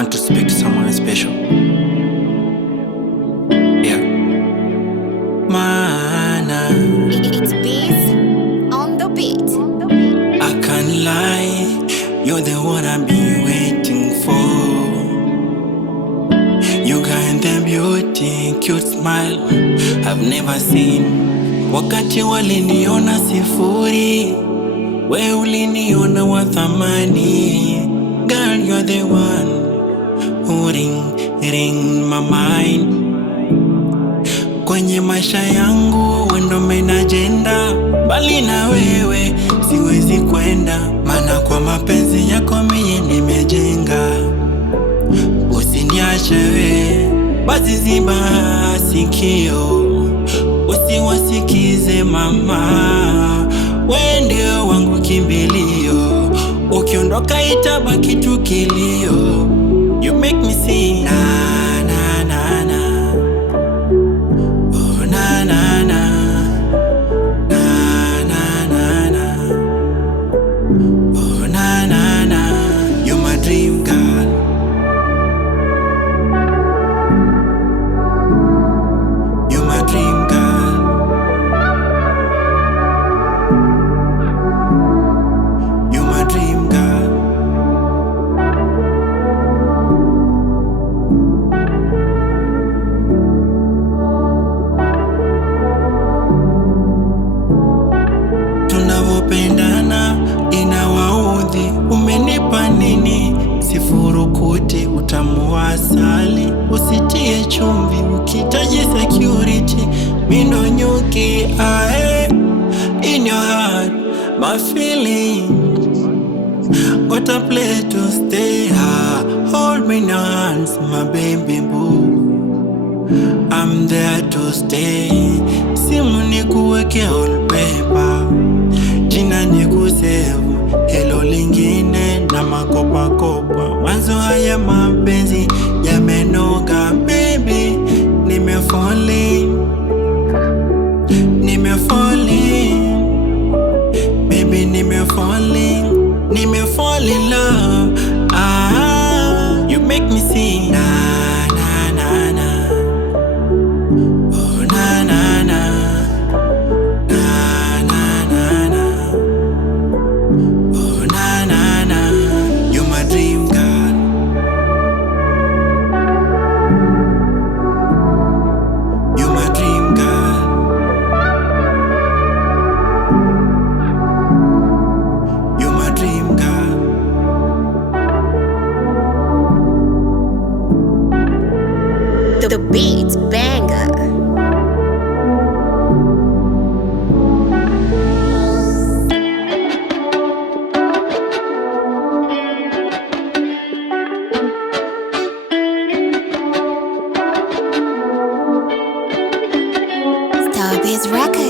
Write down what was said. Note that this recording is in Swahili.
want to speak to someone special. Yeah. Mana, It's Biz on the beat. I can't lie, you're the one I've been waiting for. You got the beauty, cute smile I've never seen. Wakati waliniona sifuri, we uliniona wa thamani. Girl, you're the one who ring my mind. Kwenye maisha yangu wendo main agenda, bali na wewe siwezi kwenda, maana kwa mapenzi yako mimi nimejenga. Usiniache we, basi ziba sikio, usiwasikize mama, wewe ndio wangu kimbilio, ukiondoka itabaki tu kilio. You make me sing na na na na, oh na na na, na na na na, oh na na na. You're my dream girl, you're my dream girl, you're my dream girl. Tunavopendana inawaudhi, umenipa nini? Sifurukuti utamu wa asali, usitie chumvi ukitaji security. Mindo nyuki ae, in your heart my feeling, got a place to stay. Hold me in your hands my baby boo, I'm there to stay. Simu nikuweke wallpaper, jina nikusevu, helo lingine na makopa. Mwanzo haya mapenzi yamenoga baby, nimefalling baby, nimefall in love. You make me sing na na na na, oh na na na, na na na na, oh na na na. You're my dream girl, you're my dream girl, you're my dream girl. The beat banger. Star Biz Records.